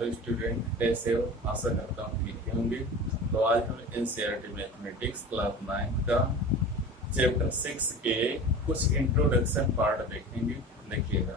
Hello student, कैसे हो? आशा करता हूँ ठीक होंगे। तो आज हम एनसीईआरटी मैथमेटिक्स क्लास 9 का चैप्टर 6 के कुछ इंट्रोडक्शन पार्ट देखेंगे। देखिएगा।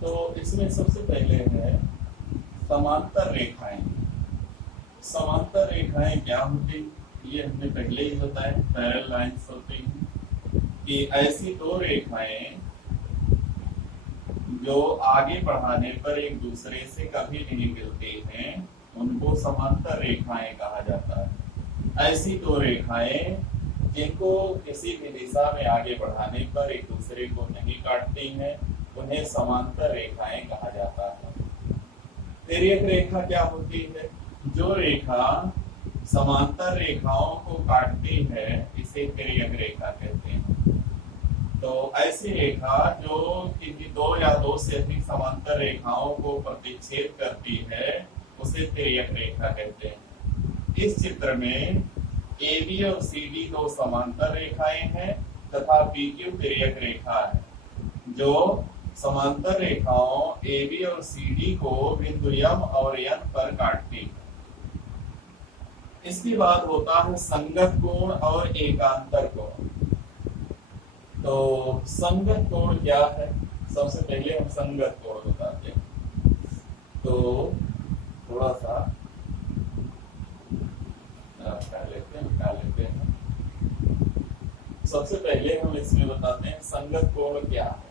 तो इसमें सबसे पहले है समांतर रेखाएं। समांतर रेखाएं क्या होती, ये हमने पहले ही बताया। पैरेलल लाइंस होती हैं कि ऐसी दो रेखाएं जो आगे बढ़ाने पर एक दूसरे से कभी नहीं मिलती हैं, उनको समांतर रेखाएं कहा जाता है। ऐसी दो रेखाएं जिनको किसी भी दिशा में आगे बढ़ाने पर एक दूसरे को नहीं काटती हैं, उन्हें समांतर रेखाएं कहा जाता है। तिर्यक रेखा क्या होती है? जो रेखा समांतर रेखाओं को काटती है, इसे तिर्यक रेखा कहते हैं। तो ऐसी रेखा जो किसी दो या दो से अधिक समांतर रेखाओं को प्रतिच्छेद करती है, उसे तिर्यक रेखा कहते हैं। इस चित्र में AB और CD दो समांतर रेखाएं हैं तथा PQ तिर्यक रेखा है, जो समांतर रेखाओं AB और CD को बिंदु M और N पर काटती है। इसके बाद होता है संगत कोण और एकांतर कोण। तो संगत कोण क्या है? सबसे पहले हम संगत कोण बताते हैं। तो थोड़ा सा निकाल लेते हैं। सबसे पहले हम इसमें बताते हैं संगत कोण क्या है।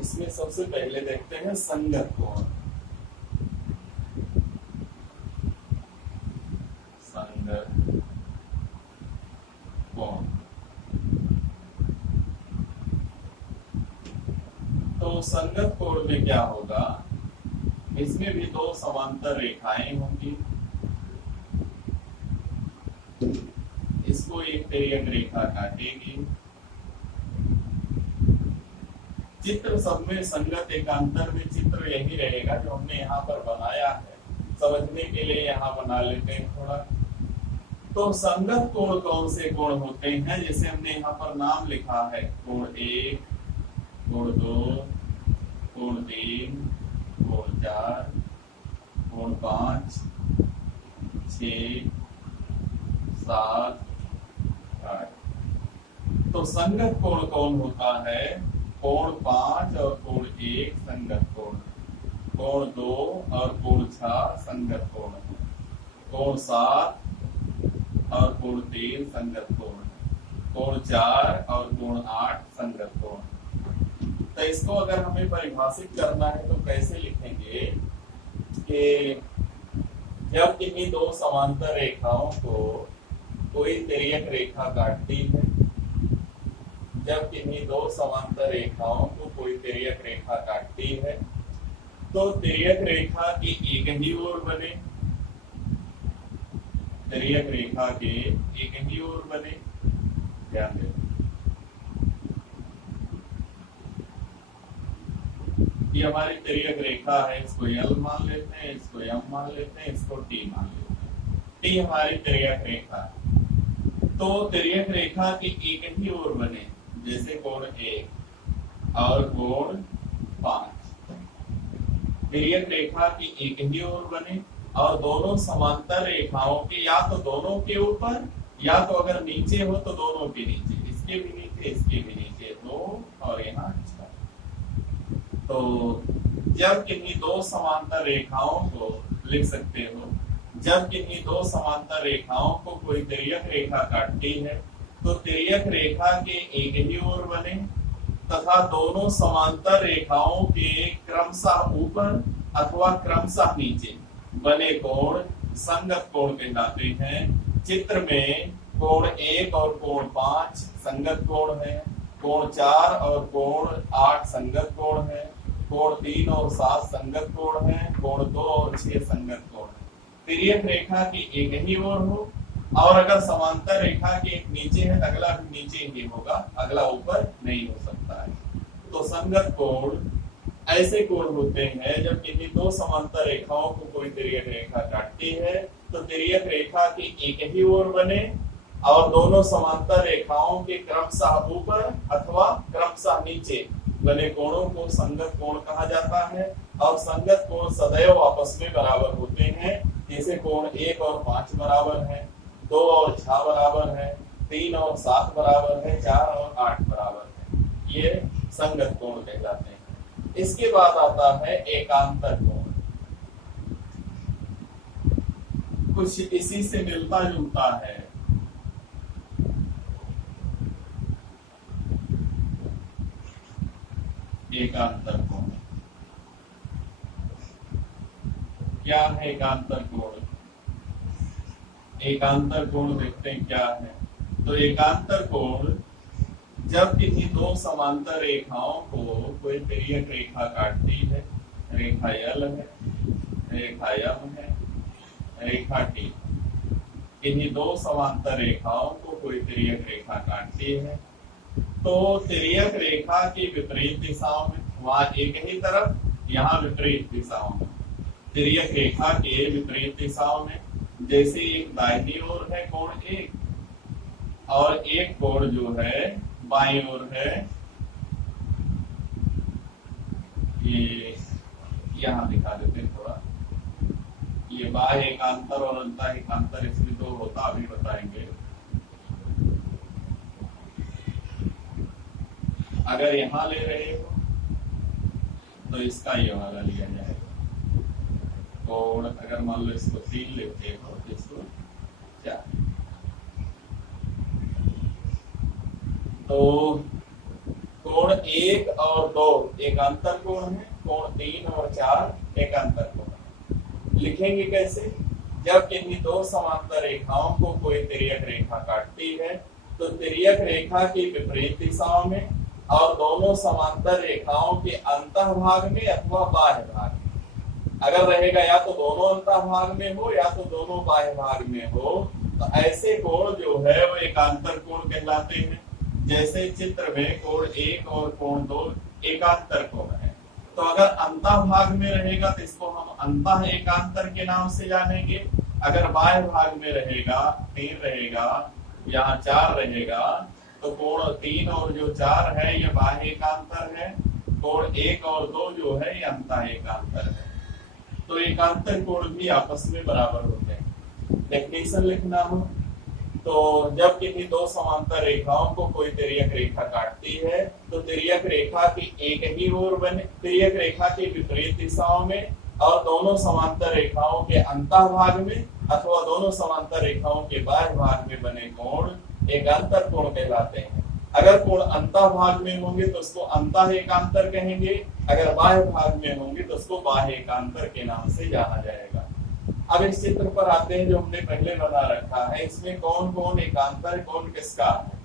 इसमें सबसे पहले देखते हैं संगत कोण। तो संगत कोण में क्या होगा? इसमें भी दो समांतर रेखाएं होंगी। इसको एक तिर्यक रेखा काटेगी। चित्र सब में संगत एकांतर में चित्र यही रहेगा जो हमने यहाँ पर बनाया है। समझने के लिए यहाँ बना लेते हैं थोड़ा। तो संगत कोण कौन से कोण होते हैं? जैसे हमने यहाँ पर नाम लिखा है, कोण 1, कोण 2, कोण 3, कोण 4, कोण 5, 6, 7, 8। तो संगत कोण कौन होता है? कोण 5 और कोण 1 संगत कोण, कोण 2 और कोण 6 संगत कोण, कोण 7 और कोण 3 संगत कोण, कोण 4 और कोण 8 संगत कोण। तो इसको अगर हमें परिभाषित करना है तो कैसे लिखेंगे कि जब किन्हीं दो समांतर रेखाओं को कोई तिर्यक रेखा काटती है, जब किन्हीं दो समांतर रेखाओं को कोई तिर्यक रेखा काटती है, तो तिर्यक रेखा की एक ही ओर बने, तिर्यक रेखा के एक ही ओर बने। ध्यान दें, ये हमारी तिर्यक रेखा है। इसको L मान लेते हैं, इसको M मान लेते हैं, इसको T मान लेते हैं। T हमारी तिर्यक रेखा है। तो तिर्यक रेखा की एक ही ओर बने, जैसे कोण 1 और कोण 5। तिर्यक रेखा की एक ही ओर बने और दोनों समांतर रेखाओं के या तो दोनों के ऊपर या तो अगर नीचे हो तो दोनों के नीचे, इसके भी नीचे, इसके भी नीचे, 2 और यहाँ 6। तो जब किन्हीं दो समांतर रेखाओं को लिख सकते हो, जब किन्हीं दो समांतर रेखाओं को कोई तिर्यक रेखा काटती है, तो तिर्यक रेखा के एक ही ओर बने तथा दोनों समांतर रेखाओं के क्रमशः ऊपर अथवा क्रमशः नीचे बने कोण संगत कोण कहलाते हैं। चित्र में कोण 1 और कोण 5 संगत कोण है, कोण 4 और कोण 8 संगत कोण है, कोण 3 और 7 संगत कोण है, कोण 2 और 6 संगत कोण है। तिर्यक रेखा की एक ही ओर हो और अगर समांतर रेखा के एक नीचे है, अगला भी नीचे ही होगा, अगला ऊपर नहीं हो सकता है। तो संगत कोण ऐसे कोण होते हैं जब किसी दो समांतर रेखाओं को कोई तिर्यक रेखा काटती है तो तिर्यक रेखा की एक ही ओर बने और दोनों समांतर रेखाओं के क्रमशः ऊपर अथवा क्रमशः नीचे बने कोणों को संगत कोण कहा जाता है। और संगत कोण सदैव आपस में बराबर होते हैं। जैसे कोण 1 और 5 बराबर है, 2 और 6 बराबर है, 3 और 7 बराबर है, 4 और 8 बराबर है। ये संगत कोण कहलाते हैं। इसके बाद आता है एकांतर कोण। कुछ इसी से मिलता जुलता है। एकांतर कोण क्या है? एकांतर कोण, एकांतर कोण देखते हैं क्या है। तो एकांतर कोण जब किन्हीं दो समांतर रेखाओं को कोई तिर्यक रेखा काटती है, रेखा यल है, रेखा यम है, रेखा टी, किन्हीं दो समांतर रेखाओं को कोई तिर्यक रेखा काटती है, तो तिर्यक रेखा की विपरीत दिशाओं में, वहां एक ही तरफ, यहाँ विपरीत दिशाओं में, तिर्यक रेखा के विपरीत दिशाओं में, जैसे एक दाहिनी ओर है कोण 1 और एक कोण जो है बाईं ओर है, ये यहाँ दिखा देते हैं थोड़ा। ये बाह्य एकांतर और अंतः एकांतर, इसमें दो होता, अभी बताएंगे। अगर यहाँ ले रहे हो तो इसका ये वाला लिया जाएगा कोण। अगर मान लो इसको 3 लेते हो तो इसको 4। तो कोण 1 और 2 एकांतर कोण है, कोण 3 और 4 एकांतर कोण है। लिखेंगे कैसे? जब किन्हीं दो समांतर रेखाओं को कोई तिर्यक रेखा काटती है, तो तिर्यक रेखा की विपरीत दिशाओं में और दोनों समांतर रेखाओं के अंतः भाग में अथवा बाह्य भाग में, अगर रहेगा या तो दोनों अंतः भाग में हो या तो दोनों बाह्य भाग में हो, तो ऐसे कोण जो है वो एकांतर कोण कहलाते हैं। जैसे चित्र में कोण 1 और कोण 2 एकांतर कोण है। तो अगर अंतः भाग में रहेगा तो इसको हम अंतः एकांतर के नाम से जानेंगे। अगर बाह्य भाग में रहेगा, 3 रहेगा, यहाँ 4 रहेगा, तो कोण 3 और जो 4 है ये बाह्य एकांतर है, कोण 1 और 2 जो है ये अंतः एकांतर है। तो एकांतर कोण भी आपस में बराबर होते हैं। डेफिनेशन लिखना हो तो जब किन्हीं दो समांतर रेखाओं को कोई तिर्यक रेखा काटती है, तो तिर्यक रेखा की एक ही ओर बने, तिर्यक रेखा की विपरीत दिशाओं में और दोनों समांतर रेखाओं के अंतः भाग में अथवा दोनों समांतर रेखाओं के बाह्य भाग में बने कोण एकांतर कोण कहलाते हैं। अगर कोण अंतः भाग में होंगे तो उसको अंतः एकांतर कहेंगे, अगर बाह्य भाग में होंगे तो उसको बाह्य एकांतर के नाम से जाना जाएगा। अब इस चित्र पर आते हैं जो हमने पहले बना रखा है। इसमें कौन कौन एकांतर, कौन किसका है?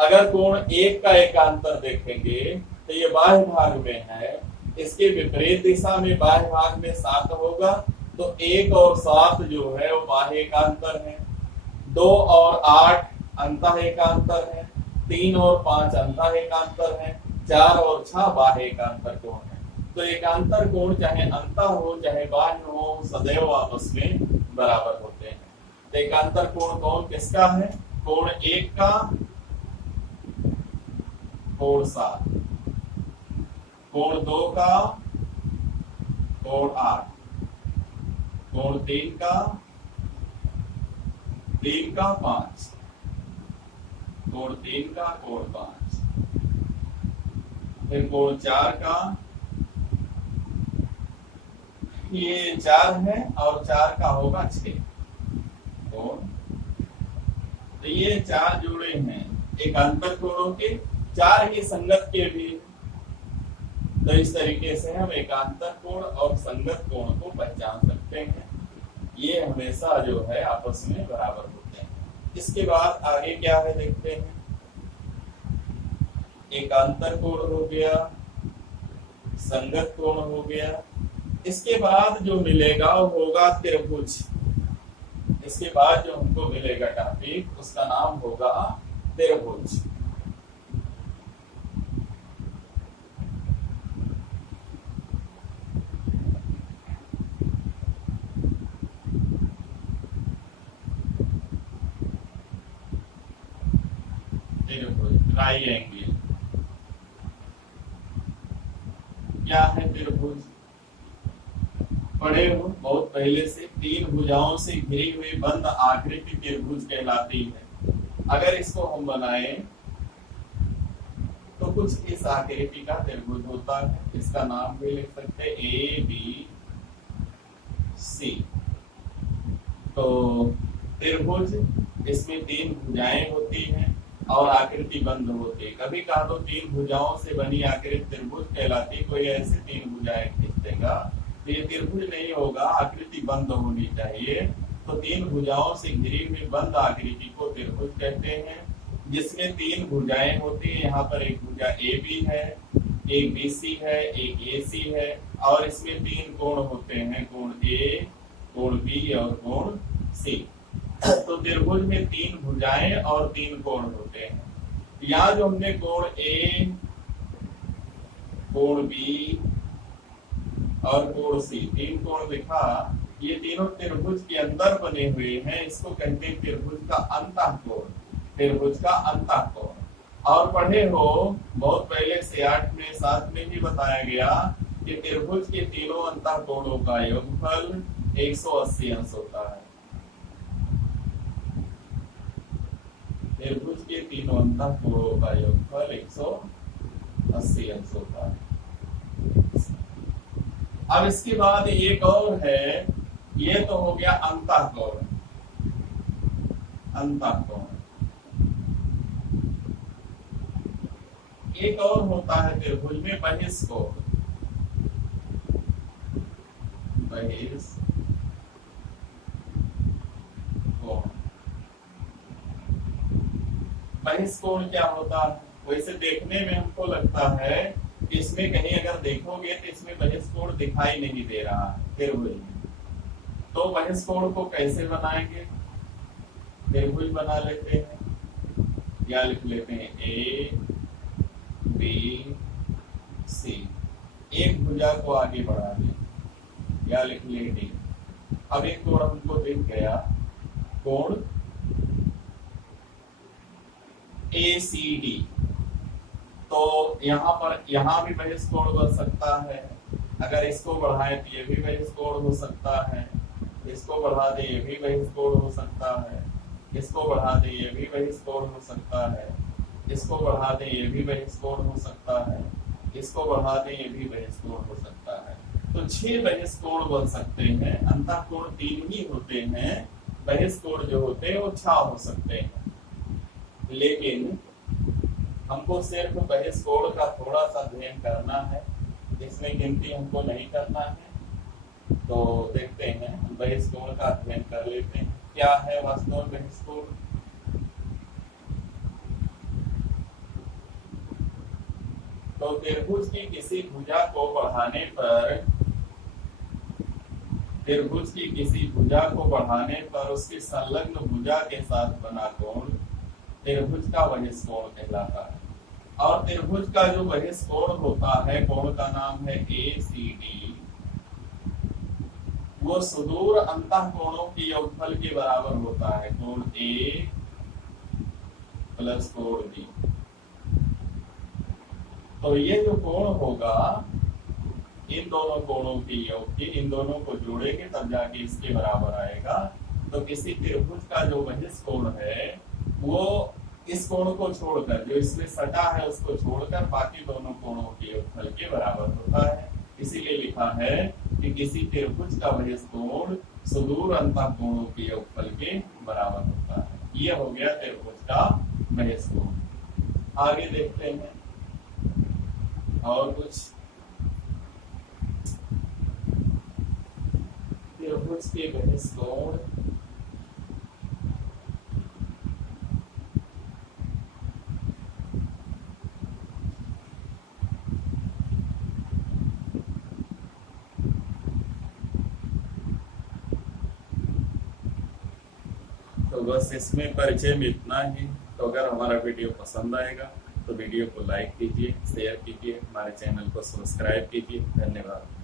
अगर कोण 1 का एकांतर देखेंगे तो ये बाह्य भाग में है, इसके विपरीत दिशा में बाह्य भाग में 7 होगा, तो 1 और 7 जो है वो बाह्य एकांतर है। 2 और 8 अंतः एकांतर है, 3 और 5 अंतः एकांतर है, 4 और 6 बाह्य एकांतर कोण है। तो एकांतर कोण चाहे अंतः हो चाहे बाह्य हो, सदैव आपस में बराबर होते हैं। तो एकांतर कोण कौन किसका है? कोण 1 का कोण 7, कोण 2 का कोण 8, कोण 3 का 5, कोण 3 का कोण 5, फिर कोण 4 का, ये 4 है और 4 का होगा 6 कोण। तो ये 4 जोड़े हैं एकांतर कोणों के, 4 ही संगत के भी। तो इस तरीके से हम एकांतर कोण और संगत कोण को पहचान सकते हैं। ये हमेशा जो है आपस में बराबर होते हैं। इसके बाद आगे क्या है देखते हैं। एकांतर कोण हो गया, संगत कोण हो गया। इसके बाद जो मिलेगा वो होगा त्रिभुज। इसके बाद जो हमको मिलेगा टॉपिक उसका नाम होगा त्रिभुज। त्रिभुज, ट्राइएंगल। क्या है त्रिभुज? पढ़े हो बहुत पहले से, तीन भुजाओं से घिरी हुई बंद आकृति त्रिभुज कहलाती है। अगर इसको हम बनाए तो कुछ इस आकृति का त्रिभुज होता है। इसका नाम भी लिख सकते हैं ए बी सी। तो त्रिभुज, इसमें तीन भुजाएं होती हैं और आकृति बंद होती है। कभी कहा तो तीन भुजाओं से बनी आकृति त्रिभुज कहलाती। कोई ऐसे तीन भुजाएं खींच देगा तो ये त्रिभुज नहीं होगा, आकृति बंद होनी चाहिए। तो तीन भुजाओं से घिरी हुई बंद आकृति को त्रिभुज कहते हैं, जिसमें तीन भुजाएं होती है। यहाँ पर एक भुजा ए बी है, एक बी सी है, एक ए सी है, और इसमें तीन कोण होते हैं, कोण ए, कोण बी और कोण सी। तो त्रिभुज में तीन भुजाएं और तीन कोण होते हैं। यहाँ जो हमने कोण ए, कोण बी और कोण सी, तीन कोण लिखा, ये तीनों त्रिभुज के अंदर बने हुए हैं। इसको कहते हैं त्रिभुज का अंतःकोण, त्रिभुज का अंतःकोण। और पढ़े हो बहुत पहले से 8 में 7 में ही बताया गया कि त्रिभुज के तीनों अंतःकोणों का योगफल 180 अंश होता है। त्रिभुज के तीनों अंतःकोणों का योगफल 180 अंश होता है। अब इसके बाद एक और है, ये तो हो गया अंतःकोण, अंतःकोण। एक और होता है त्रिभुज में बहिष्कोण, बहिष्कोण। बहिष्कोण क्या होता है? वैसे देखने में हमको लगता है कि इसमें कहीं अगर देखोगे तो इसमें बहिष्कोण दिखाई नहीं दे रहा है त्रिभुज में। तो बहिष्कोण को कैसे बनाएंगे? त्रिभुज बना लेते हैं, या लिख लेते हैं ए बी सी। एक भुजा को आगे बढ़ा दें, या लिख ले डी। अब एक कोण हमको दिख गया, कोण ACD। तो यहाँ पर, यहाँ भी बहिष्कोण बन सकता है। अगर इसको बढ़ाएं तो ये भी बहिष्कोण हो सकता है, इसको बढ़ा दे ये भी बहिष्कोण हो सकता है, इसको बढ़ा दे ये भी बहिष्कोण हो सकता है, इसको बढ़ा दे ये भी बहिष्कोण हो सकता है, इसको बढ़ा दे ये भी बहिष्कोण हो सकता है। तो 6 बहिष्कोण बन सकते हैं। अंतःकोण 3 ही होते हैं, बहिष्कोण जो होते हैं वो 6 हो सकते हैं। लेकिन हमको सिर्फ बहिष्कोण का थोड़ा सा अध्ययन करना है, इसमें गिनती हमको नहीं करना है। तो देखते हैं, बहिष्कोण का अध्ययन कर लेते हैं। क्या है वास्तव में बहिष्कोण? तो त्रिभुज की किसी भुजा को बढ़ाने पर, त्रिभुज की किसी भुजा को बढ़ाने पर उसकी संलग्न भुजा के साथ बना कोण त्रिभुज का बहिष्कोण कहलाता है। और त्रिभुज का जो बहिष्कोण होता है, कोण का नाम है ACD, वो सुदूर अंतःकोणों की योगफल के बराबर होता है। कोण A प्लस कोण B। तो ये जो कोण होगा, इन दोनों कोणों की योग की, इन दोनों को जोड़ेंगे तब जाके इसके बराबर आएगा। तो किसी त्रिभुज का जो बहिष्कोण है वो इस कोण को छोड़कर, जो इसमें सटा है उसको छोड़कर बाकी दोनों कोणों के योगफल के बराबर होता है। इसीलिए लिखा है कि किसी त्रिभुज का बहिष्कोण सुदूर अंतःकोणों के योगफल के बराबर होता है। ये हो गया त्रिभुज का बहिष्कोण। आगे देखते हैं और कुछ त्रिभुज के बहिष्कोण। तो बस इसमें परिचय में इतना ही। तो अगर हमारा वीडियो पसंद आएगा तो वीडियो को लाइक कीजिए, शेयर कीजिए, हमारे चैनल को सब्सक्राइब कीजिए। धन्यवाद।